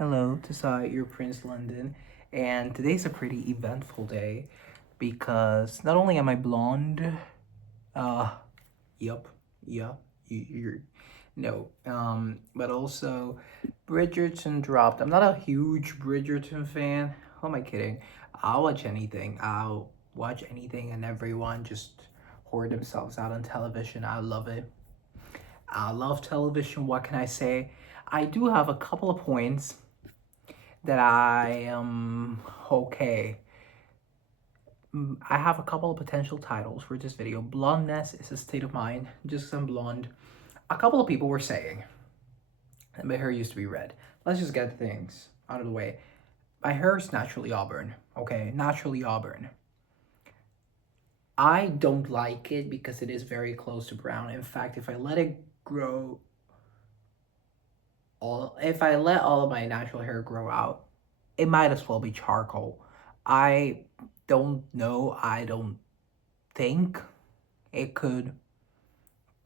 Hello, this is your Prince London, and today's a pretty eventful day because not only am I blonde, uh, yup, yeah, you're, no, but also Bridgerton dropped. I'm not a huge Bridgerton fan. Who am I kidding? I'll watch anything. I'll watch anything and everyone just hoard themselves out on television. I love it. I love television. What can I say? I do have a couple of points that I am okay. I have a couple of potential titles for this video. Blondness is a state of mind, just 'cause I'm blonde. A couple of people were saying that my hair used to be red. Let's just get things out of the way. My hair is naturally auburn, okay? Naturally auburn. I don't like it because it is very close to brown. In fact, if I let it grow if I let all of my natural hair grow out, it might as well be charcoal. I don't know. I don't think it could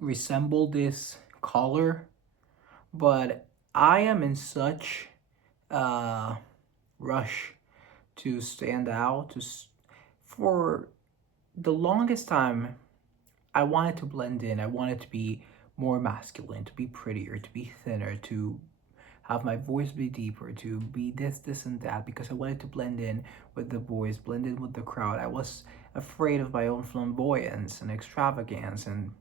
resemble this color, but I am in such a rush to stand out. For the longest time, I wanted to blend in. I wanted to be more masculine, to be prettier, to be thinner, to have my voice be deeper, to be this, and that, because I wanted to blend in with the boys, blend in with the crowd. I was afraid of my own flamboyance and extravagance, and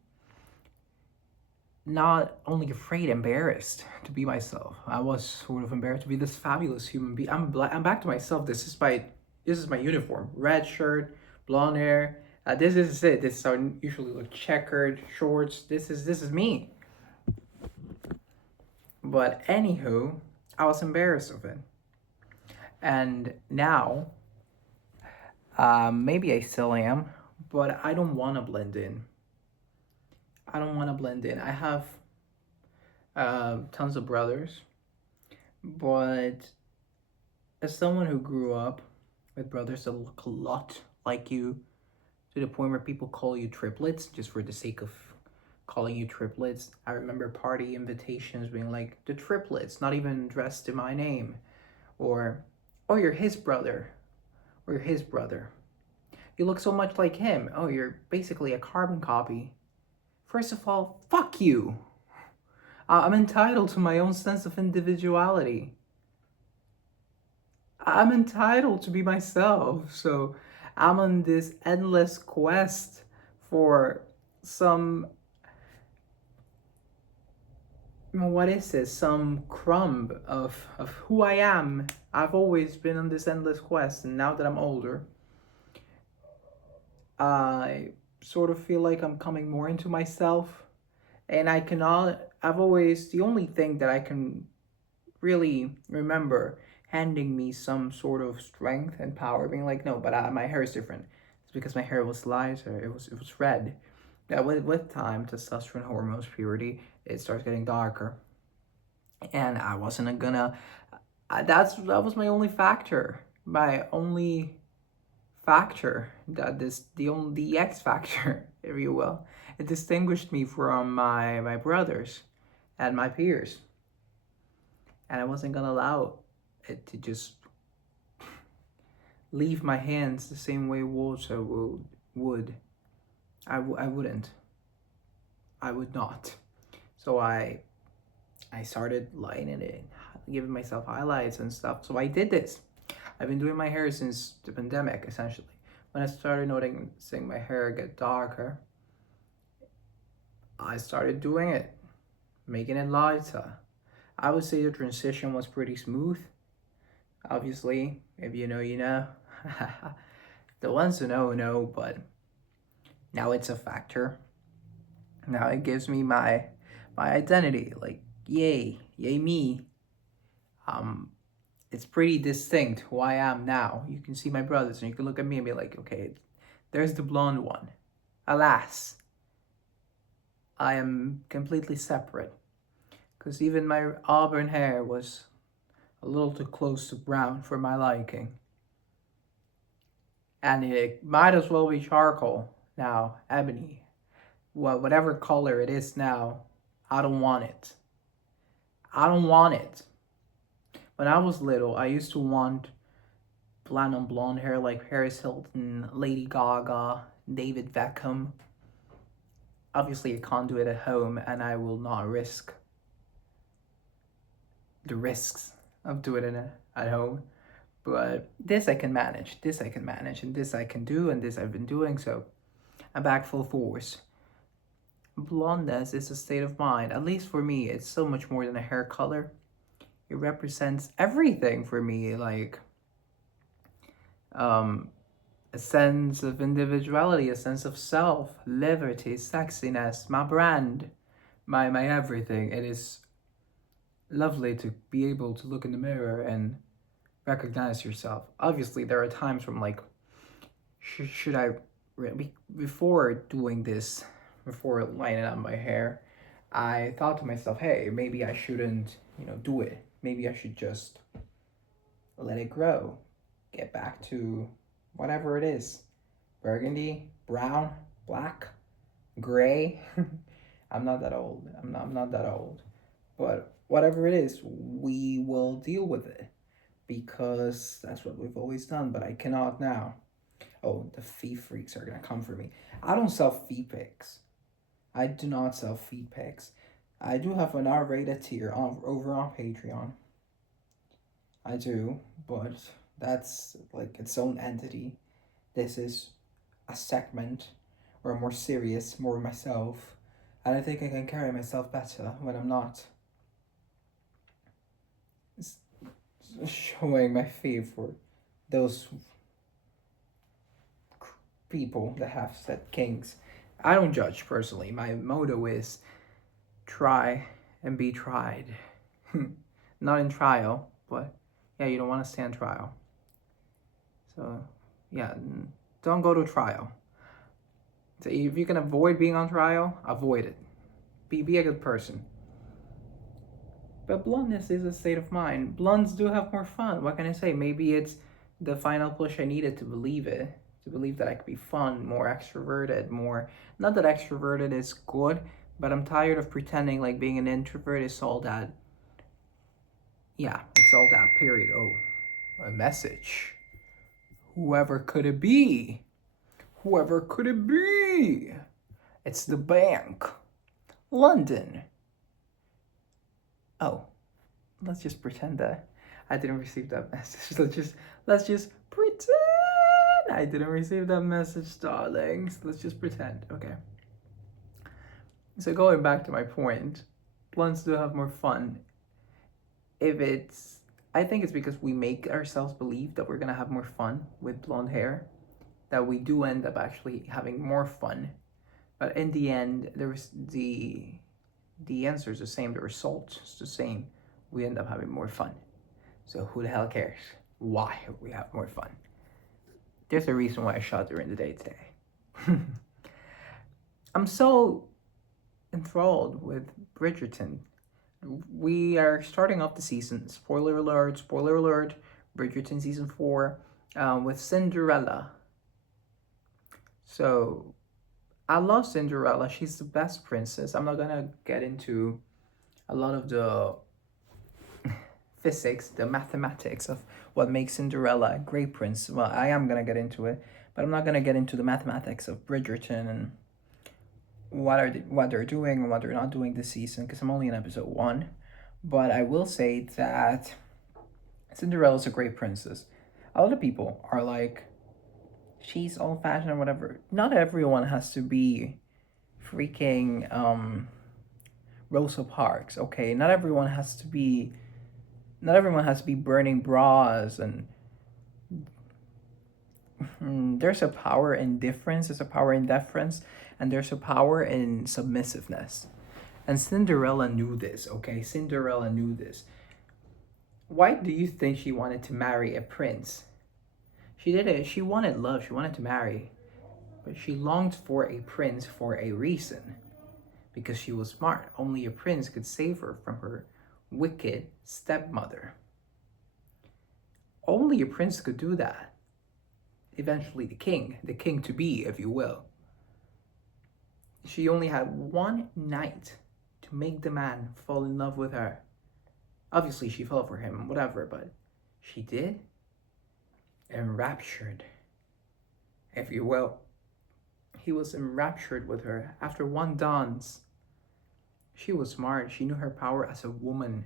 not only afraid, embarrassed to be myself. I was sort of embarrassed to be this fabulous human being. I'm back to myself. This is my uniform. Red shirt, blonde hair. This is it. This is how I usually look. Checkered shorts. This is me. But anywho, I was embarrassed of it. And now, maybe I still am, but I don't want to blend in. I don't want to blend in. I have tons of brothers, but as someone who grew up with brothers that look a lot like you, to the point where people call you triplets just for the sake of calling you triplets. I remember party invitations being like, the triplets, not even dressed in my name. Or, oh, you're his brother. Or you're his brother. You look so much like him. Oh, you're basically a carbon copy. First of all, fuck you. I'm entitled to my own sense of individuality. I'm entitled to be myself. So I'm on this endless quest for some, what is this? Some crumb of who I am. I've always been on this endless quest, and now that I'm older, I sort of feel like I'm coming more into myself. And the only thing that I can really remember handing me some sort of strength and power, being like, no, but my hair is different. It's because my hair was lighter. It was red. That with time, testosterone hormones, puberty, it starts getting darker. And I wasn't gonna. That was my only factor. My only factor the X factor, if you will. It distinguished me from my brothers and my peers, and I wasn't gonna allow it to just leave my hands the same way water would. I wouldn't. I would not. So I started lighting it, giving myself highlights and stuff. So I did this. I've been doing my hair since the pandemic, essentially. When I started noticing my hair get darker, I started doing it, making it lighter. I would say the transition was pretty smooth. Obviously, if you know, you know. The ones who know, but now it's a factor. Now it gives me my identity. Like, yay me. Um, it's pretty distinct who I am now. You can see my brothers and you can look at me and be like, okay, there's the blonde one. Alas, I am completely separate. Because even my auburn hair was a little too close to brown for my liking. And it might as well be charcoal now, ebony. Well, whatever color it is now, I don't want it. I don't want it. When I was little, I used to want blonde on blonde hair like Paris Hilton, Lady Gaga, David Beckham. Obviously, I can't do it at home, and I will not risk the risks of doing it at home. But this I can manage, this I can manage, and this I can do, and this I've been doing, so I'm back full force. Blondness is a state of mind. At least for me, it's so much more than a hair color. It represents everything for me, like a sense of individuality, a sense of self, liberty, sexiness, my brand, my everything. It is lovely to be able to look in the mirror and recognize yourself. Obviously, there are times when like, should I, before doing this, before lining up my hair, I thought to myself, hey, maybe I shouldn't, do it. Maybe I should just let it grow, get back to whatever it is, burgundy, brown, black, gray. I'm not that old. I'm not that old. But whatever it is, we will deal with it because that's what we've always done, but I cannot now. Oh, the feet freaks are gonna come for me. I don't sell feet pics. I do not sell feet pics. I do have an R-rated tier over on Patreon. I do, but that's like its own entity. This is a segment or more serious, more myself. And I think I can carry myself better when I'm not showing my feet for those people that have set kinks. I don't judge personally. My motto is try and be tried. Not in trial, but yeah, you don't want to stand trial. So yeah, don't go to trial. So if you can avoid being on trial, avoid it. Be a good person. But blondness is a state of mind. Blondes do have more fun. What can I say? Maybe it's the final push I needed to believe it. To believe that I could be fun, more extroverted, more... Not that extroverted is good, but I'm tired of pretending like being an introvert is all that... Yeah, it's all that, period. Oh, a message. Whoever could it be? Whoever could it be? It's the bank. London. Oh, let's just pretend that I didn't receive that message. Let's just pretend I didn't receive that message, darlings. Let's just pretend, okay? So going back to my point, blondes do have more fun. I think it's because we make ourselves believe that we're gonna have more fun with blonde hair, that we do end up actually having more fun. But in the end, the answer is the same, the result is the same. We end up having more fun. So who the hell cares? Why we have more fun? There's a reason why I shot during the day today. I'm so enthralled with Bridgerton. We are starting off the season. Spoiler alert, Bridgerton season 4 with Cinderella. So I love Cinderella. She's the best princess. I'm not gonna get into a lot of the physics, the mathematics of what makes Cinderella a great prince. Well, I am gonna get into it, but I'm not gonna get into the mathematics of Bridgerton and what they're doing and what they're not doing this season, because I'm only in episode 1. But I will say that Cinderella's a great princess. A lot of people are like, she's old-fashioned or whatever. Not everyone has to be freaking Rosa Parks, okay? Not everyone has to be burning bras, and there's a power in difference, there's a power in deference, and there's a power in submissiveness. And Cinderella knew this, okay? Cinderella knew this. Why do you think she wanted to marry a prince? She did it. She wanted love. She wanted to marry. But she longed for a prince for a reason. Because she was smart. Only a prince could save her from her wicked stepmother. Only a prince could do that. Eventually the king to be, if you will. She only had one night to make the man fall in love with her. Obviously, she fell for him, whatever, but she did. Enraptured, if you will. He was enraptured with her. After one dance, she was smart. She knew her power as a woman,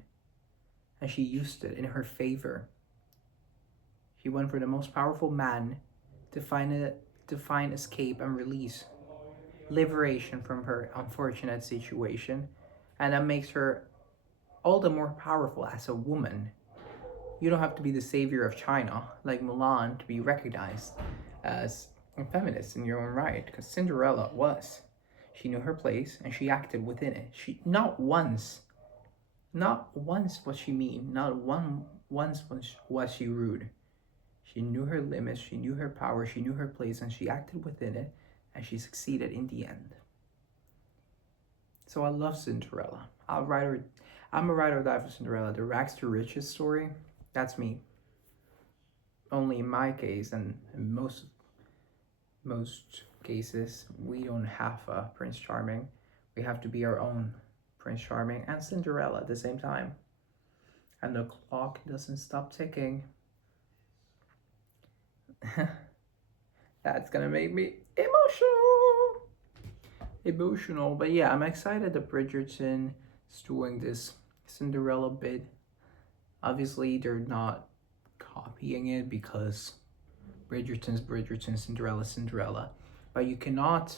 and she used it in her favor. She went for the most powerful man to find escape and release, liberation from her unfortunate situation, and that makes her all the more powerful as a woman. You don't have to be the savior of China like Mulan to be recognized as a feminist in your own right, because Cinderella was. She knew her place and she acted within it. She not once was she mean, not once was she rude. She knew her limits, she knew her power, she knew her place, and she acted within it, and she succeeded in the end. So I love Cinderella. I'm a ride or die for Cinderella. The rags to riches story, that's me. Only in my case, and in most cases, we don't have a Prince Charming. We have to be our own Prince Charming and Cinderella at the same time. And the clock doesn't stop ticking. That's gonna make me emotional. But yeah, I'm excited that Bridgerton is doing this Cinderella bit. Obviously, they're not copying it because Bridgerton's Bridgerton, Cinderella's Cinderella. But you cannot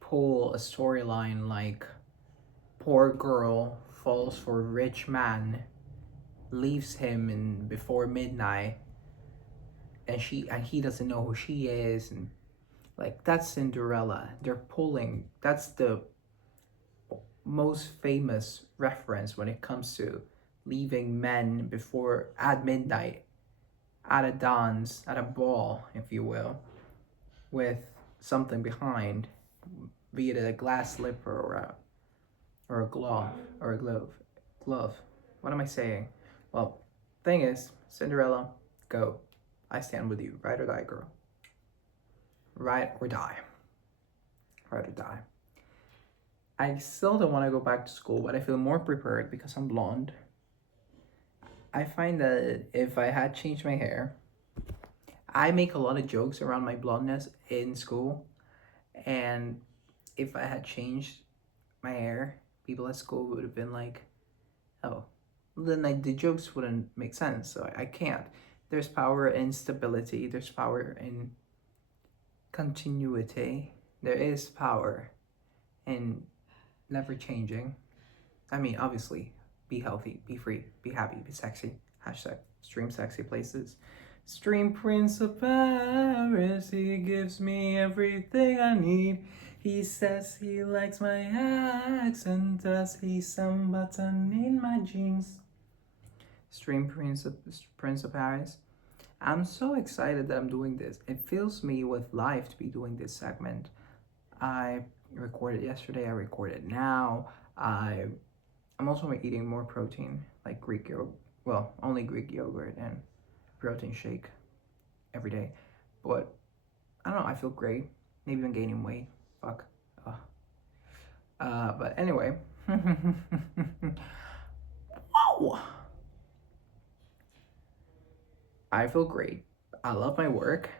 pull a storyline like poor girl falls for a rich man, leaves him in before midnight, and he doesn't know who she is, and like that's Cinderella. They're pulling, that's the most famous reference when it comes to leaving men before at midnight, at a dance, at a ball, if you will, with something behind, be it a glass slipper or a glove or a glove. What am I saying? Well, thing is, Cinderella, go. I stand with you. Ride or die, girl. Ride or die. Ride or die. I still don't want to go back to school, but I feel more prepared because I'm blonde. I find that if I had changed my hair, I make a lot of jokes around my blondness in school, and if I had changed my hair, people at school would have been like, oh, then like the jokes wouldn't make sense, so I can't. There's power in stability, there's power in continuity, there is power in never changing. I mean, obviously, be healthy, be free, be happy, be sexy. Hashtag stream sexy places. Stream Prince of Paris, he gives me everything I need. He says he likes my accent, does he some button in my jeans? Stream Prince of Paris. I'm so excited that I'm doing this. It fills me with life to be doing this segment. I recorded yesterday, I recorded now. I'm also eating more protein, like Greek yogurt. Well, only Greek yogurt and protein shake every day. But I don't know, I feel great. Maybe even gaining weight. Fuck. But anyway. Whoa! I feel great. I love my work.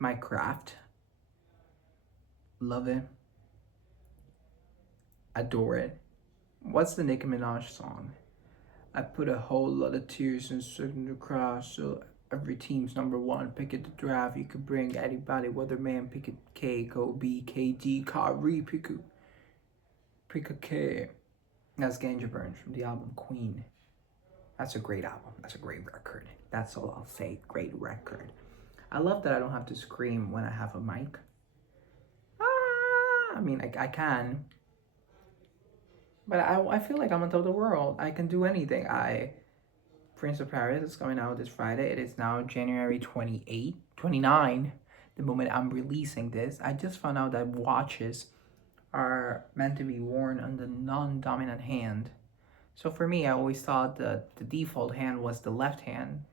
My craft. Love it. Adore it. What's the Nicki Minaj song? I put a whole lot of tears in the crowd, so every team's number one. Pick it the draft. You could bring anybody, weatherman, pick a K, Kobe, KD, Kyrie, pick a K. That's Ganja Burns from the album Queen. That's a great album. That's a great record. That's all I'll say. Great record. I love that I don't have to scream when I have a mic. I mean, I can. But I feel like I'm on top of the world. I can do anything. Prince of Paris is coming out this Friday. It is now January 28, 29, the moment I'm releasing this. I just found out that watches are meant to be worn on the non-dominant hand. So for me, I always thought that the default hand was the left hand.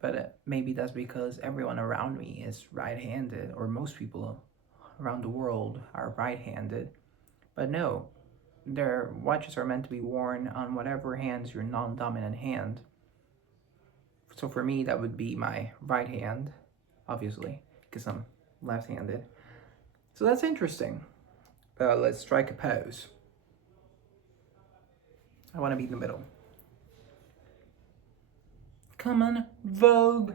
But maybe that's because everyone around me is right-handed, or most people around the world are right-handed. But no, their watches are meant to be worn on whatever hand's your non-dominant hand. So for me, that would be my right hand, obviously, because I'm left-handed. So that's interesting. Let's strike a pose. I want to be in the middle. Come on, Vogue.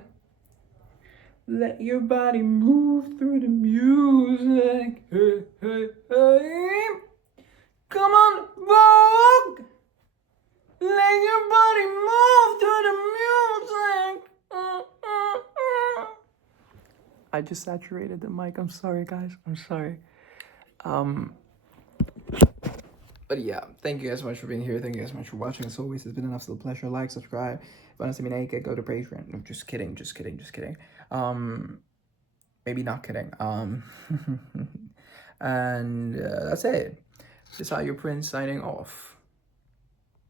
Let your body move through the music. Hey, hey, hey. Come on, Vogue. Let your body move through the music. I just saturated the mic. I'm sorry, guys. I'm sorry. But yeah, thank you guys so much for being here. Thank you guys so much for watching. As always, it's been an absolute pleasure. Like, subscribe. If you want to see me naked, go to Patreon. No, just kidding, just kidding, just kidding. Maybe not kidding. And that's it. This is your Prince signing off.